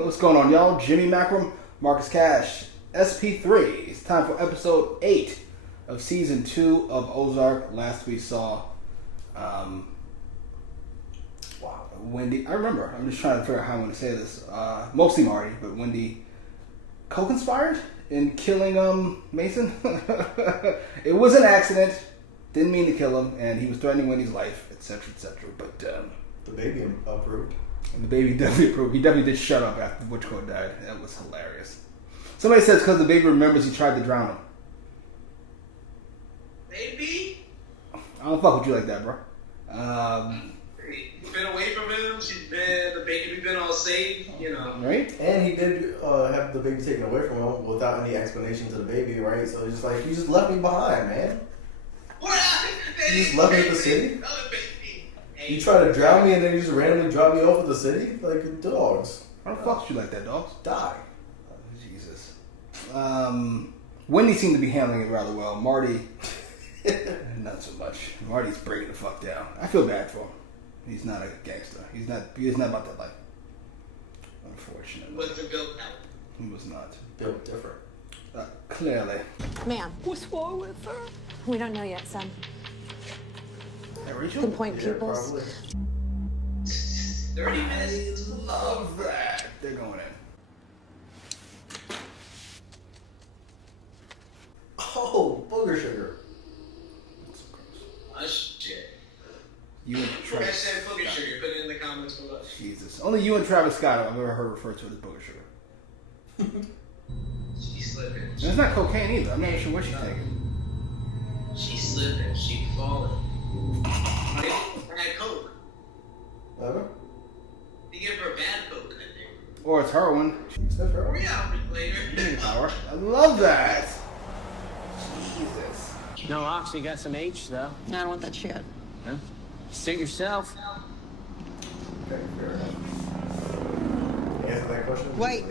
What's going on, y'all? Jimmy Macram, Marcus Cash, SP3. It's time for episode 8 of season 2 of Ozark. Last we saw, Wendy. I remember. I'm just trying to figure out how I'm going to say this. Mostly Marty, but Wendy co-conspired in killing Mason. It was an accident. Didn't mean to kill him, and he was threatening Wendy's life, etc., etc. But the baby approved. And the baby definitely approved. He definitely did shut up after Butchko died. That was hilarious. Somebody says because the baby remembers he tried to drown him. Baby? I don't fuck with you like that, bro. He's been away from him. The baby been all safe, you know. Right? And he did have the baby taken away from him without any explanation to the baby, right? So it's just like, you just left me behind, man. What? You just left me at the city? You try to drown me and then you just randomly drop me off at the city? Like dogs. How the fuck did you like that, dogs? Die. Oh, Jesus. Wendy seemed to be handling it rather well. Marty, not so much. Marty's breaking the fuck down. I feel bad for him. He's not a gangster. He's not about that life. Unfortunately. Wasn't built out. He was not. Built different. Clearly. Ma'am, what's wrong with her? We don't know yet, son. Hey, Rachel? Pinpoint Yeah, pupils. probably. 30 minutes. Love that. They're going in. Oh, booger sugar. That's so gross. Oh, shit. You and Travis Hashtag booger Scott. sugar. Put it in the comments below. Jesus. Only you and Travis Scott I've ever heard referred to as booger sugar. She's slipping. And it's not cocaine either. I'm not even sure what she's taking. She's slipping. She's falling. I had coke. Whatever. They give her bad coke, I think. Or it's heroin. Sniff her. 3 hours later. Healing power. I love that. Jesus. No oxy, got some H though. I don't want that shit. Huh? Suit yourself. Okay, fair enough. Answer that question? Wait.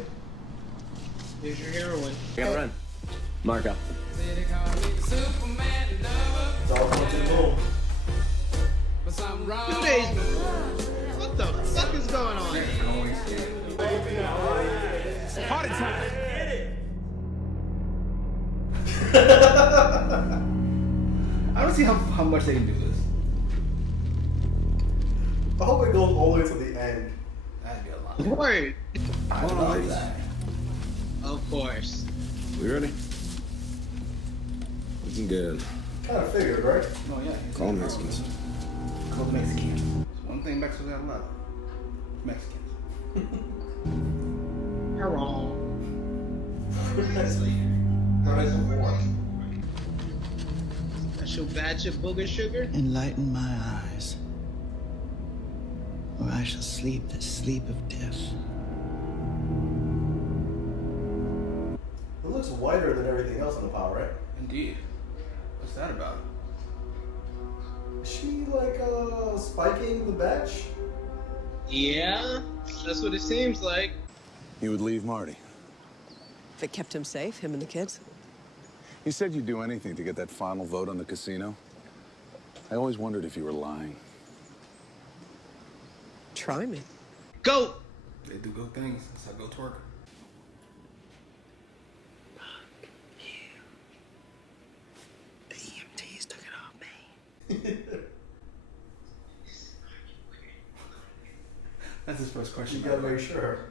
Here's your heroin. Gotta run. Mark up. 2 days before. What the fuck is going on? Party time. I don't see how much they can do this. I hope it goes all the way to the end. That'd be a lot. Word. I love that. Of course. We ready? Looking good. Kind of figured, right? Oh, yeah. Call Mexicans. Call the Mexicans. It's one thing Mexico got a lot of. Mexicans. Hello. Special batch of booger sugar. Enlighten my eyes, or I shall sleep the sleep of death. It looks whiter than everything else in the pot, right? Indeed. What's that about? Is she like spiking the batch? Yeah, that's what it seems like. You would leave Marty. If it kept him safe, him and the kids. You said you'd do anything to get that final vote on the casino. I always wondered if you were lying. Try me. Go. They do good things. So go twerk. The EMTs took it off me. That's his first question. You gotta make sure.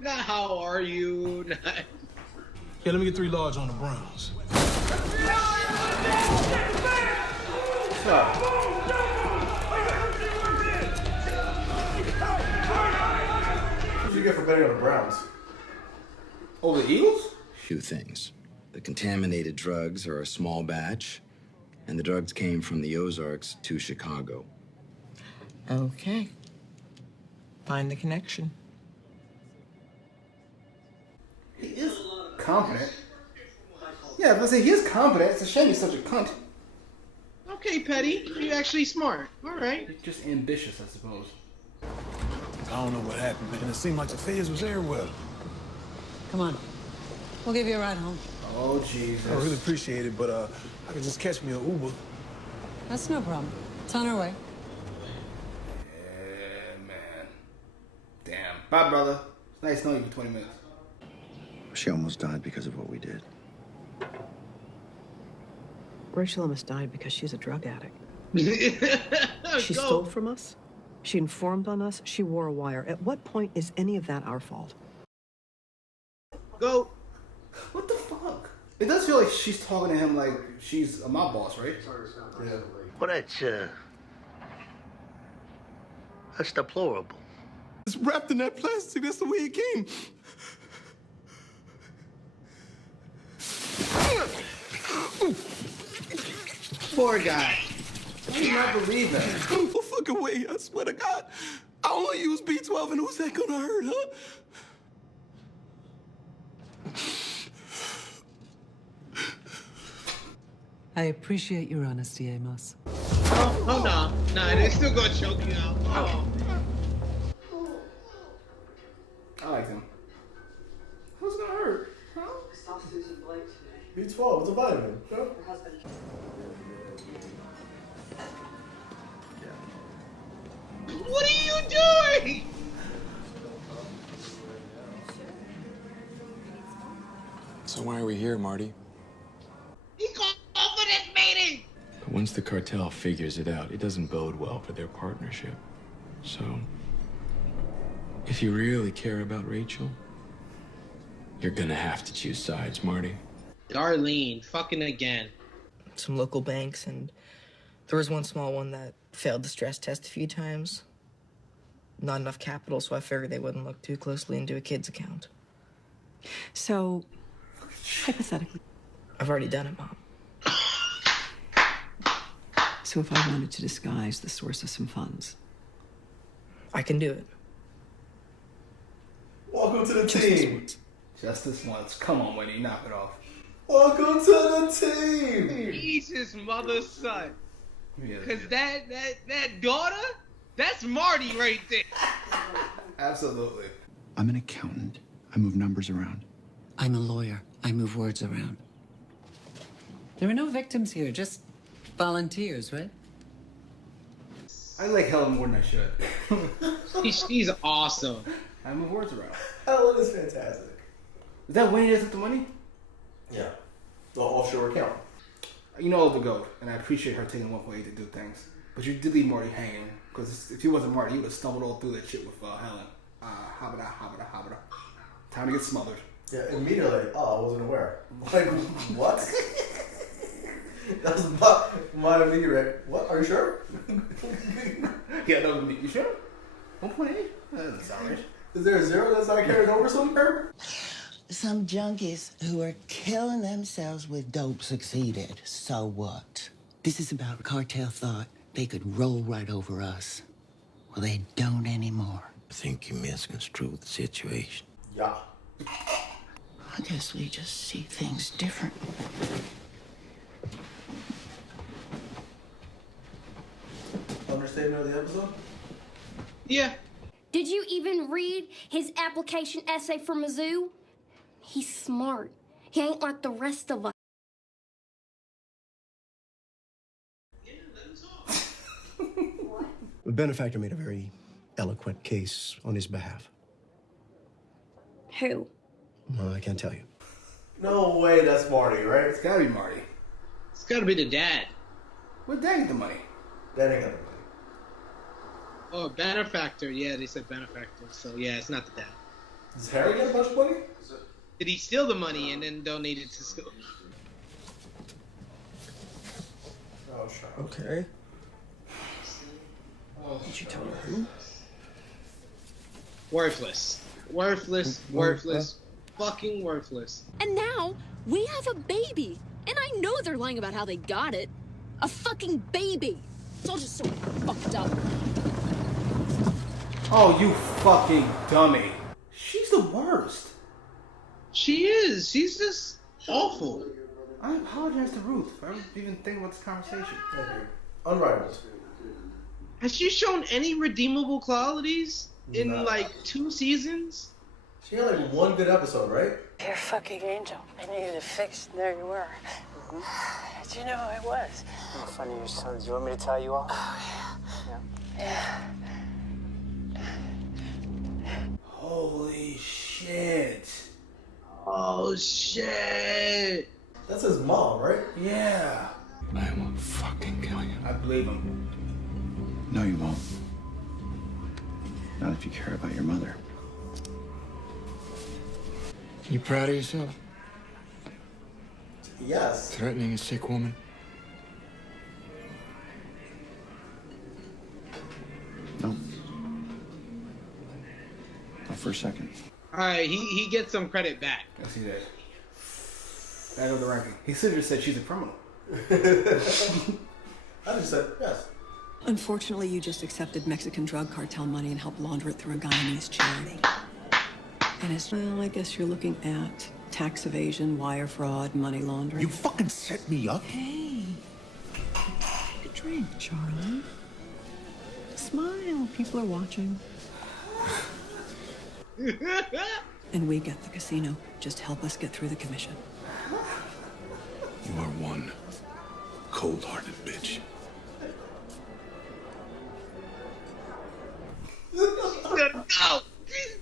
Not how are you? Not... Yeah, let me get 3 large on the Browns. What's up? What did you get for betting on the Browns? Oh, the Eagles? Few things. The contaminated drugs are a small batch, and the drugs came from the Ozarks to Chicago. Okay. Find the connection. He is competent. Yeah, but I say he is competent. It's a shame he's such a cunt. Okay, Petty. You're actually smart. All right. He's just ambitious, I suppose. I don't know what happened, man. It seemed like the feds was everywhere. Come on. We'll give you a ride home. Oh, Jesus. I really appreciate it, but I could just catch me an Uber. That's no problem. It's on our way. Yeah, man. Damn. Bye, brother. It's nice knowing you for 20 minutes. She almost died because of what we did. Rachel almost died because she's a drug addict. She Go. stole from us. She informed on us. She wore a wire. At what point is any of that our fault? Go. What the fuck? It does feel like she's talking to him like she's a mob boss, right? Yeah. Well, that's deplorable. It's wrapped in that plastic. That's the way it came. Poor guy. I do not believe that. No fucking way. I swear to God. I only use B12 and who's that gonna hurt, huh? I appreciate your honesty, Amos. Oh no. Nah, they're still gonna choke you out. Oh. I like him. Who's gonna hurt? Huh? B12, it's a vitamin. You know? What are you doing? So why are we here, Marty? He called for this meeting. But once the cartel figures it out, it doesn't bode well for their partnership. So, if you really care about Rachel, you're gonna have to choose sides, Marty. Darlene, fucking again. Some local banks, and there was one small one that failed the stress test a few times. Not enough capital, so I figured they wouldn't look too closely into a kid's account. So, hypothetically. I've already done it, Mom. So if I wanted to disguise the source of some funds. I can do it. Welcome to the Just team. Just this once. Come on, Wendy, knock it off. Welcome to the team. He's his mother's son. Yeah, Cause that daughter, that's Marty right there. absolutely. I'm an accountant. I move numbers around. I'm a lawyer. I move words around. There are no victims here, just volunteers, right? I like Helen more than I should. She's awesome. I move words around. Helen is fantastic. Is that Wendy that took the money? Yeah. The offshore account. You know the GOAT, and I appreciate her taking 1.8 to do things. But you did leave Marty hanging, because if he wasn't Marty, he would have stumbled all through that shit with Helen. Habada. Time to get smothered. Yeah, immediately. Oh, I wasn't aware. Like, what? That was my immediate reaction. What? Are you sure? Yeah, no, you sure? 1.8? That doesn't sound right. Is there a zero that's not carried over somewhere? Some junkies who are killing themselves with dope succeeded. So what? This is about cartel thought they could roll right over us. Well, they don't anymore. I think you misconstrued the situation. Yeah. I guess we just see things different. Understatement of the episode? Yeah. Did you even read his application essay for Mizzou? He's smart. He ain't like the rest of us. The benefactor made a very eloquent case on his behalf. Who? Well, I can't tell you. No way that's Marty, right? It's gotta be Marty. It's gotta be the dad. Where'd Dad get the money? Dad ain't got the money. Oh, benefactor. Yeah, they said benefactor. So yeah, it's not the dad. Does Harry get a bunch of money? Did he steal the money and then donate it to school? Oh, sure. Okay. Did you tell her who? Worthless. Fucking worthless. And now we have a baby. And I know they're lying about how they got it. A fucking baby. It's all just so fucked up. Oh, you fucking dummy. She's the worst. She is. She's just awful. I apologize to Ruth for even thinking about this conversation. Thank you. Unrivaled. Has she shown any redeemable qualities in Nah. like 2 seasons? She had like one good episode, right? You're a fucking angel. I needed it fixed, and there you were. How'd you know who I was? Oh, funny you said. Do you want me to tie you off? Yeah. Holy shit. Oh shit. That's his mom, right? Yeah. I will fucking kill you. I believe him. No, you won't. Not if you care about your mother. You proud of yourself? Yes. Threatening a sick woman? No. Not for a second. Alright, he gets some credit back. I see that. Back of the ranking. He should have said she's a criminal. I just said yes. Unfortunately, you just accepted Mexican drug cartel money and helped launder it through a Guyanese charity. And as well, I guess you're looking at tax evasion, wire fraud, money laundering. You fucking set me up. Hey, take a drink, Charlie. Smile. People are watching. And we get the casino. Just help us get through the commission. You are one cold-hearted bitch. He's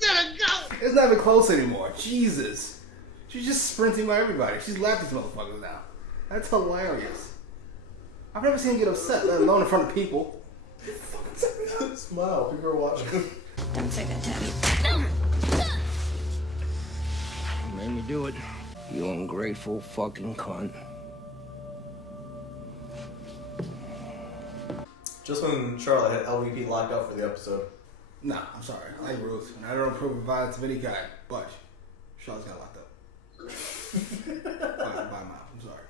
gonna go. It's not even close anymore. Jesus. She's just sprinting by everybody. She's laughed at these motherfuckers now. That's hilarious. I've never seen him get upset, let alone in front of people. Smile. People are watching. Don't say that, Daddy. You made me do it. You ungrateful fucking cunt. Just when Charlotte had LVP locked up for the episode. Nah, I'm sorry. I like Ruth, and I don't approve of violence of any kind, but Charlotte's got locked up. by mouth. I'm sorry.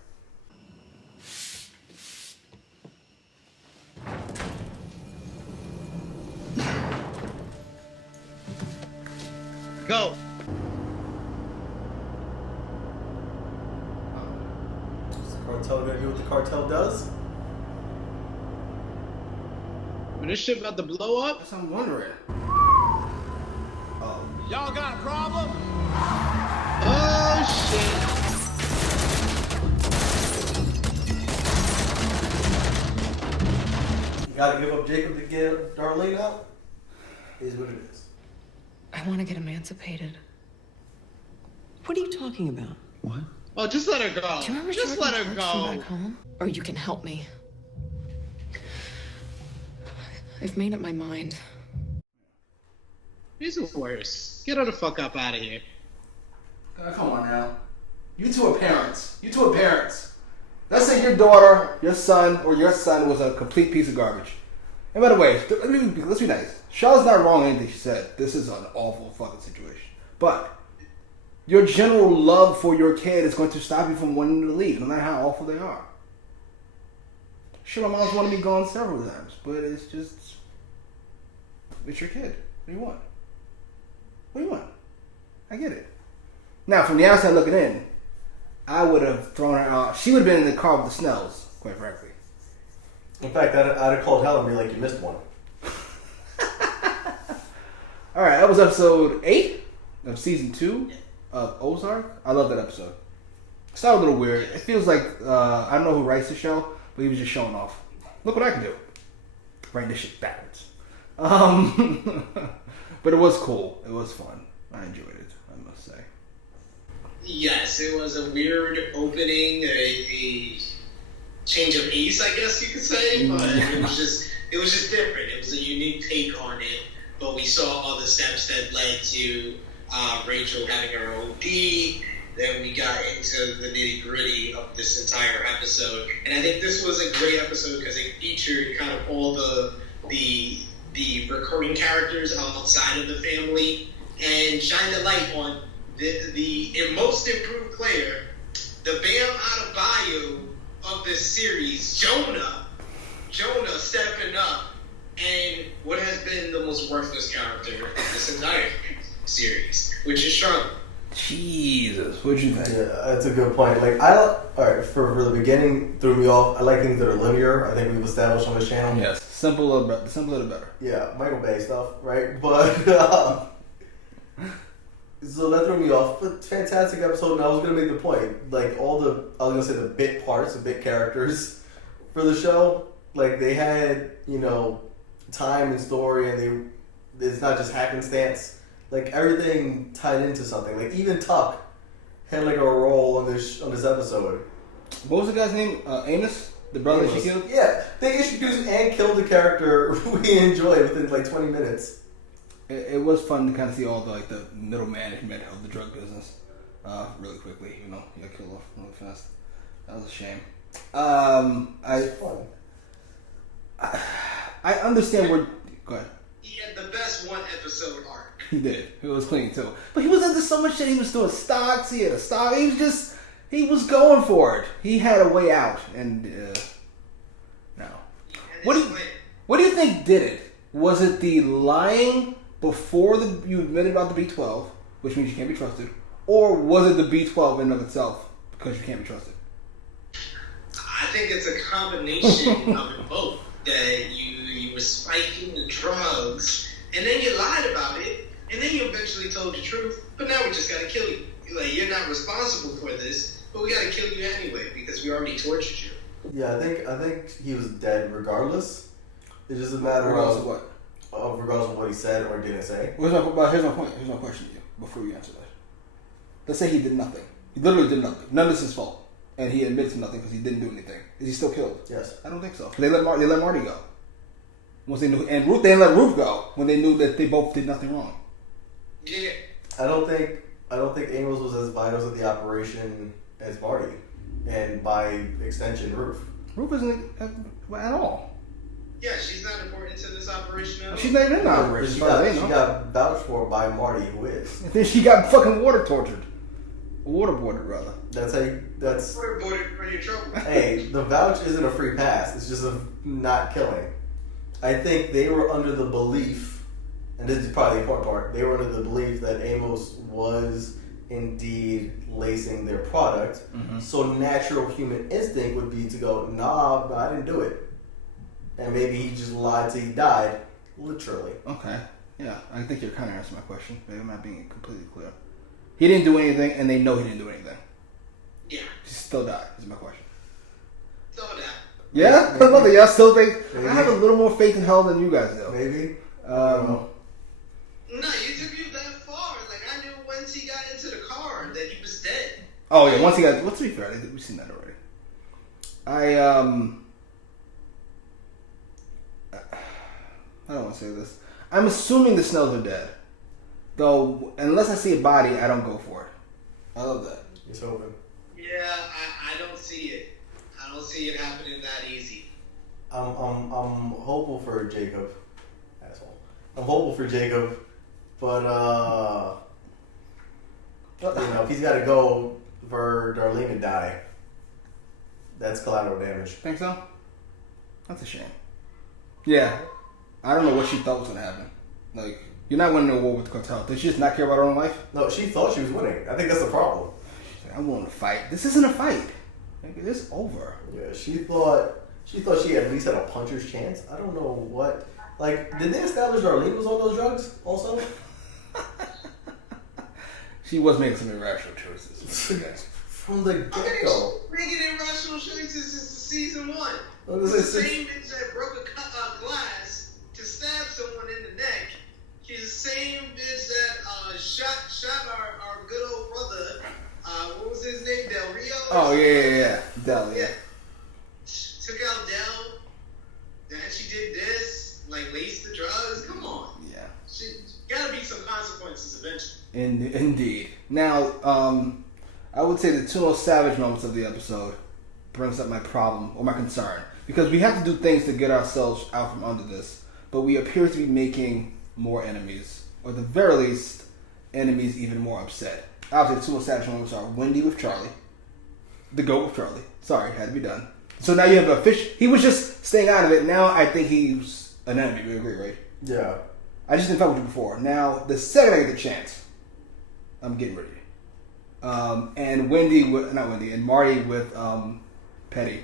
Go. Is the cartel gonna do what the cartel does? When this shit about to blow up? That's what I'm wondering. Oh. Y'all got a problem? Oh shit. You gotta give up Jacob to get Darlene out? Is what it is. I want to get emancipated. What are you talking about? What? Oh, just let her go. Do you remember Just let her from go. back home? Or you can help me. I've made up my mind. He's worse. Get her the fuck up out of here. Come on now. You two are parents. You two are parents. Let's say your daughter, your son, or your son was a complete piece of garbage. And by the way, let's be nice. Charlotte's not wrong in anything she said. This is an awful fucking situation. But your general love for your kid is going to stop you from wanting to leave, no matter how awful they are. Sure, my mom's wanted me gone several times, but it's just, it's your kid. What do you want? What do you want? I get it. Now, from the outside looking in, I would have thrown her out. She would have been in the car with the Snells, quite frankly. In fact, I'd have called Helen and be like, you missed one. Alright, that was episode 8 of season 2 of Ozark. I love that episode. It sounded a little weird. It feels like, I don't know who writes the show, but he was just showing off. Look what I can do. Writing this shit backwards. But it was cool. It was fun. I enjoyed it, I must say. Yes, it was a weird opening, a change of pace, I guess you could say, but it was just different. It was a unique take on it, but we saw all the steps that led to Rachel having her OD. Then we got into the nitty gritty of this entire episode, and I think this was a great episode because it featured kind of all the recurring characters outside of the family and shined the light on the most improved player, the Bam Adebayo of this series, Jonah stepping up, and what has been the most worthless character of this entire series, which is Charlotte. Jesus, what'd you think? Yeah, that's a good point. Like, alright, for the beginning, threw me off. I like things that are linear. I think we've established on this channel. Yes, the simpler the better. Yeah, Michael Bay stuff, right? But, so that threw me off. But fantastic episode, and I was going to make the point. Like, the bit parts, the bit characters for the show, like, they had, time and story, and it's not just happenstance. Like everything tied into something. Like even Tuck had like a role on this episode. What was the guy's name? Amos, the brother she killed. Yeah, they introduced and killed the character we enjoyed within like 20 minutes. It was fun to kind of see all the middle management of the drug business really quickly. You know, he got killed off really fast. That was a shame. I understand where. Go ahead. He had the best one episode arc. He did. It was clean too. But he was into so much shit. He was doing stocks. He had a stock. He was going for it. He had a way out. And no. What do you think did it? Was it the lying before you admitted about the B12, which means you can't be trusted, or was it the B12 in and of itself because you can't be trusted? I think it's a combination of it both. That you were spiking the drugs, and then you lied about it, and then you eventually told the truth. But now we just gotta kill you. Like, you're not responsible for this, but we gotta kill you anyway because we already tortured you. Yeah, I think he was dead regardless. It's just a matter Regardless of of what? Regardless of what he said or didn't say. Here's my point. Here's my question to you before you answer that. Let's say he did nothing. He literally did nothing. None of this is his fault. And he admits to nothing because he didn't do anything. Is he still killed? Yes. I don't think so. They let Marty go. Once they knew, and Ruth, they let Ruth go when they knew that they both did nothing wrong. Yeah. I don't think Amos was as vital to the operation as Marty, and by extension, Ruth. Ruth isn't at all. Yeah, she's not important to this operation at all. She's not even in the operation. She got vouched for by Marty, who is. And then she got fucking waterboarded rather. That's how you. That's. Waterboarded for your trouble. Hey, the vouch isn't a free pass. It's just a not killing. I think they were under the belief, and this is probably the important part. They were under the belief that Amos was indeed lacing their product. Mm-hmm. So natural human instinct would be to go, nah, I didn't do it. And maybe he just lied till he died, literally. Okay. Yeah, I think you're kind of answering my question. Maybe I'm not being completely clear. He didn't do anything, and they know he didn't do anything. Yeah. He still died, is my question. Still died. Yeah? I love it. Y'all still think... Maybe. I have a little more faith in hell than you guys do. Maybe. No, you took you that far. Like, I knew once he got into the car that he was dead. Oh, yeah, once he got... Let's be fair, we've seen that already. I don't want to say this. I'm assuming the Snells are dead. Though, unless I see a body, I don't go for it. I love that. It's open. Yeah, I don't see it. I don't see it happening that easy. I'm hopeful for Jacob. Asshole. I'm hopeful for Jacob, but if he's got to go for Darlene to die, that's collateral damage. Think so? That's a shame. Yeah, I don't know what she thought was gonna happen. Like, you're not winning a war with the cartel. Did she just not care about her own life? No, she thought she was winning. I think that's the problem. She's like, I'm willing to fight. This isn't a fight. It's over. Yeah, she thought she at least had a puncher's chance. I don't know what. Like, did they establish Darlene was on those drugs also? She was making some irrational choices. From the get-go. Making irrational choices since season 1. Well, the same bitch that broke a glass to stab someone in the neck. She's the same bitch that shot our good old brother. What was his name? Del Rio? Oh, yeah. Del, yeah. Took out Del. Then she did this. Like, laced the drugs. Come on. Yeah. Gotta be some consequences eventually. Indeed. Now, I would say the two most savage moments of the episode brings up my problem or my concern. Because we have to do things to get ourselves out from under this. But we appear to be making more enemies. Or at the very least, enemies even more upset. Obviously, the two most savage moments are Wendy with Charlie. The goat with Charlie. Sorry, had to be done. So now you have a fish. He was just staying out of it. Now I think he's an enemy. We agree, right? Yeah. I just didn't fuck with you before. Now, the second I get the chance, I'm getting ready. And and Marty with Petty.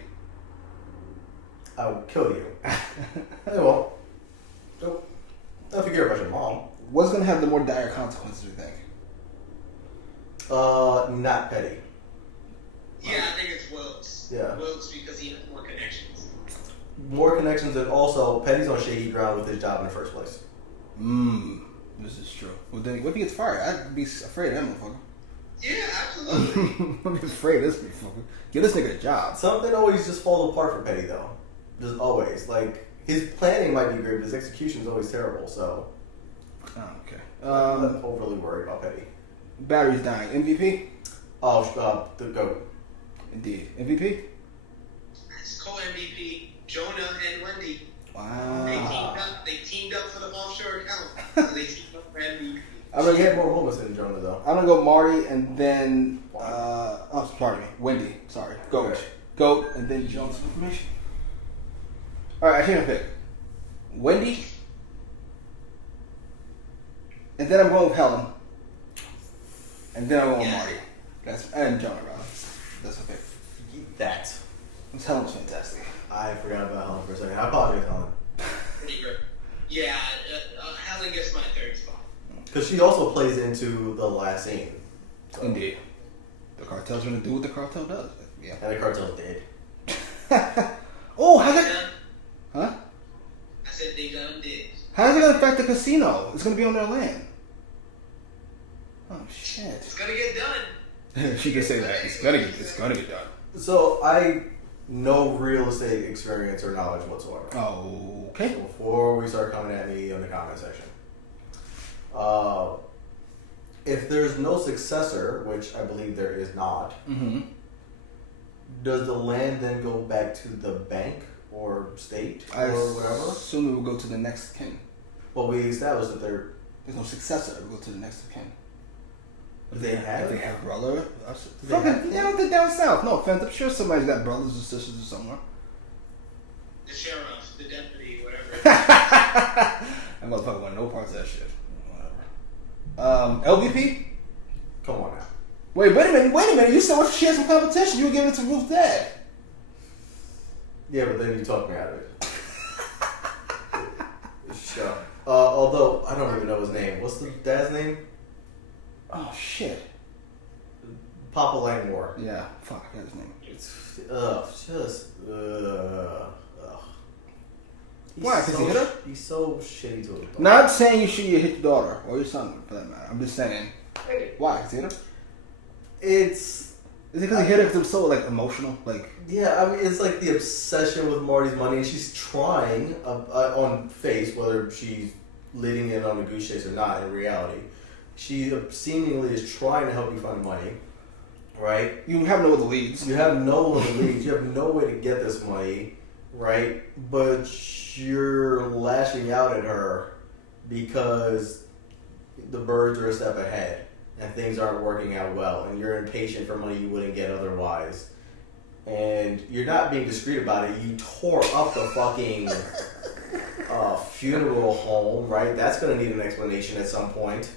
I will kill you. Hey, well, don't forget about your mom. What's going to have the more dire consequences, you think? Not Petty. Yeah, I think it's Wilkes. Yeah. Wilkes because he has more connections. More connections, and also Petty's on shaky ground with his job in the first place. This is true. Well, then what if he gets fired? I'd be afraid of that motherfucker. Yeah, absolutely. I'm afraid of this motherfucker. Give this nigga a job. Something always just falls apart for Petty though. Just always. Like his planning might be great, but his execution is always terrible. So. Oh, okay. I'm not overly worried about Petty. Battery's dying. MVP? Oh, the GOAT. Indeed. MVP? It's co-MVP, Jonah and Wendy. Wow. They teamed up for the offshore account. So they teamed up for MVP. I'm gonna get more moments than Jonah though. I'm gonna go Marty and then Wendy. Sorry. GOAT. Okay. GOAT and then Jones information. Alright, I change my pick. Wendy. And then I'm going with Helen. And then I'm going with Marty. And Jonah, rather. That's okay. That. This Helen's fantastic. I forgot about Helen for a second. I apologize, Helen. Pretty good. Yeah, Helen gets my third spot. Because she also plays into the last scene. So. Indeed. The cartel's gonna do what the cartel does. Yeah. And the cartel's dead. Oh, how's it? Huh? I said they done did. How's it gonna affect the casino? It's gonna be on their land. Oh shit. It's gonna get done. She can say that. It's gonna get done. So I no real estate experience or knowledge whatsoever. Oh, okay. So before we start coming at me in the comment section. If there's no successor, which I believe there is not, does the land then go back to the bank or state or whatever? I assume it will go to the next kin. Well, we established that there's no successor. It will go to the next kin. If they have brother, they're down south. No offense, I'm sure somebody's got brothers or sisters or somewhere. The sheriff, the deputy, whatever. That motherfucker want no parts of that shit. LVP? Come on now. Wait a minute. You said she had some competition. You were giving it to Ruth Dad. Yeah, but then you talked me out of it. Sure. Although, I don't even know his name. What's the dad's name? Oh, shit. Papa Langmore. Yeah, fuck, I got his name. Why? Because he hit her? He's so shitty to her. Not saying you should hit your daughter or your son, for that matter. I'm just saying. Why? Because he hit her? Is it because he hit her because it was so, like, emotional? Like, yeah, I mean, it's like the obsession with Marty's money, and she's trying on face, whether she's leading in on a goose chase or not, in reality. She seemingly is trying to help you find money, right? You have no other leads. You have no other leads. You have no way to get this money, right? But you're lashing out at her because the birds are a step ahead and things aren't working out well, and you're impatient for money you wouldn't get otherwise. And you're not being discreet about it. You tore up the fucking funeral home, right? That's going to need an explanation at some point.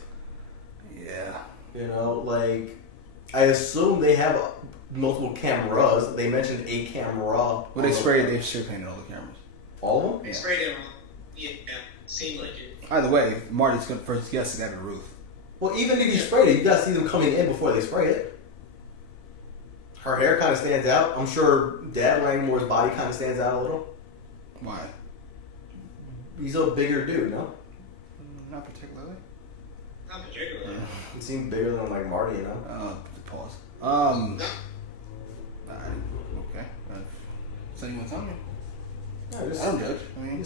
Yeah. You know, like, I assume they have multiple cameras. They mentioned a camera. Well, they spray painted all the cameras. All of them? They sprayed it on. Yeah, seemed like it. Either way, Marty's going to first guess to have a Ruth. Well, even if you sprayed it, you got to see them coming in before they spray it. Her hair kind of stands out. I'm sure Dad Langmore's body kind of stands out a little. Why? He's a bigger dude, no? Not particularly. Not particularly. He seemed bigger than like Marty, you know? Pause. Okay. So you want to tell me? No, I don't judge. I mean, you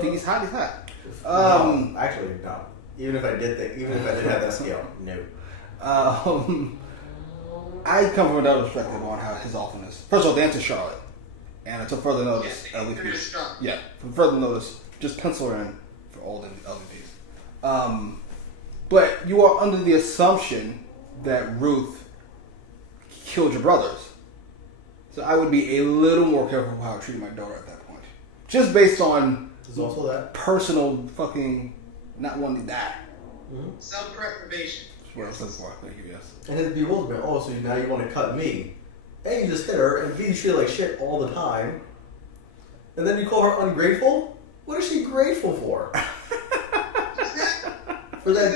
think he's hot? He's hot. No, actually, no. Even if I did have that scale, no. I come from another perspective on how his awfulness. First of all, the answer is Charlotte, and until further notice, LVPs. Yeah, from further notice, just pencil her in for all the LVPs. But you are under the assumption that Ruth killed your brothers, so I would be a little more careful how I treat my daughter at that point, just based on There's also that personal fucking not wanting to die. Mm-hmm. Self-preservation. That's what I was looking for. Thank you. Yes. And his bewilderment. Oh, so now you want to cut me? And you just hit her and you treat her like shit all the time. And then you call her ungrateful? What is she grateful for? For that.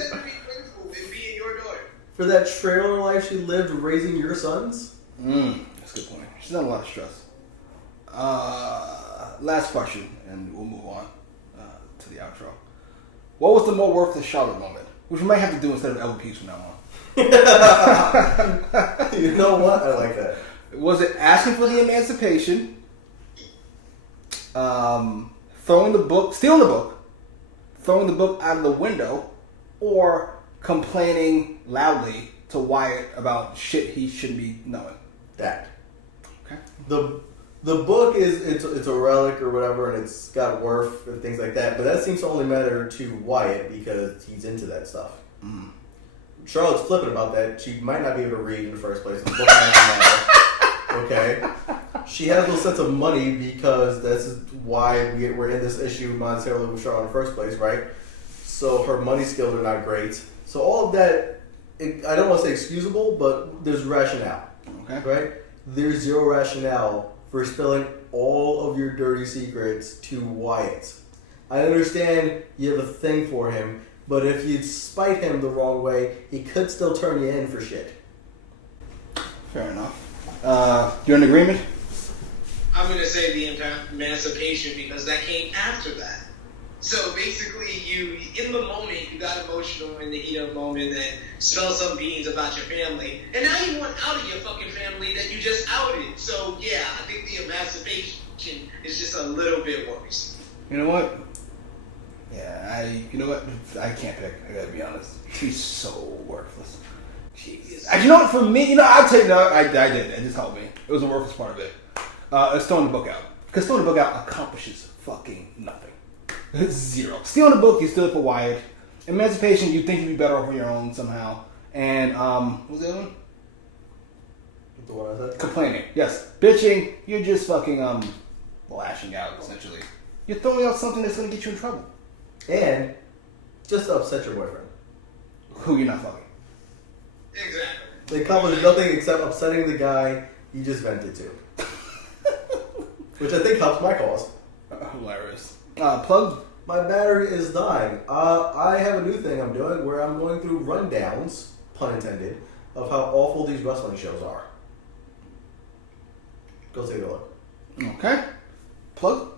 Being your daughter. For that trailer life she lived raising your sons? That's a good point. She's under a lot of stress. Last question, and we'll move on to the outro. What was the more worthless Charlotte moment? Which we might have to do instead of LVPs from now on. You know what? I like that. Was it asking for the emancipation, throwing the book, stealing the book, throwing the book out of the window, or complaining loudly to Wyatt about shit he shouldn't be knowing? That. Okay. The book it's a relic or whatever, and it's got worth and things like that. But that seems to only matter to Wyatt because he's into that stuff. Mm. Charlotte's flippant about that. She might not be able to read in the first place. The book might not matter. Okay. She has no sense of money because that's why we're in this issue monetarily with Charlotte in the first place, right? So her money skills are not great. So all of that, I don't want to say excusable, but there's rationale. Okay. Right? There's zero rationale for spilling all of your dirty secrets to Wyatt. I understand you have a thing for him, but if you spite him the wrong way, he could still turn you in for shit. Fair enough. You're in agreement? I'm going to say the emancipation because that came after that. So basically, you, in the moment, you got emotional in the heat of the moment and spilled some beans about your family. And now you want out of your fucking family that you just outed. So yeah, I think the emancipation is just a little bit worse. You know what? Yeah, you know what? I can't pick. I gotta be honest. She's so worthless. Jeez. You know what? For me, I'll tell you, I did. It just helped me. It was the worthless part of it. It's throwing the book out. Because throwing the book out accomplishes fucking nothing. Zero. Stealing the book, you steal it for Wyatt. Emancipation, you think you'd be better off on your own somehow. And, what was the other one? The one I said? Complaining. Yes. Bitching, you're just fucking, lashing out, essentially. You're throwing out something that's gonna get you in trouble. And just to upset your boyfriend. Who you're not fucking. Exactly. They accomplished nothing except upsetting the guy you just vented to. Which I think helps my cause. Hilarious. Plug? My battery is dying. I have a new thing I'm doing where I'm going through rundowns, pun intended, of how awful these wrestling shows are. Go take a look. Okay. Plug?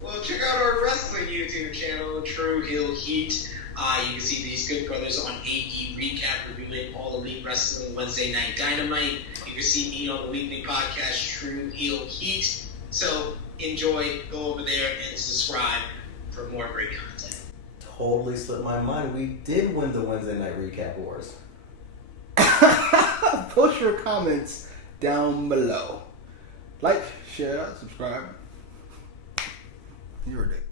Well, check out our wrestling YouTube channel, True Heel Heat. You can see these good brothers on AE Recap reviewing All Elite Wrestling Wednesday Night Dynamite. You can see me on the weekly podcast, True Heel Heat. So enjoy, go over there and subscribe for more great content. Totally slipped my mind. We did win the Wednesday Night Recap Wars. Post your comments down below. Like, share, subscribe. You're a dick.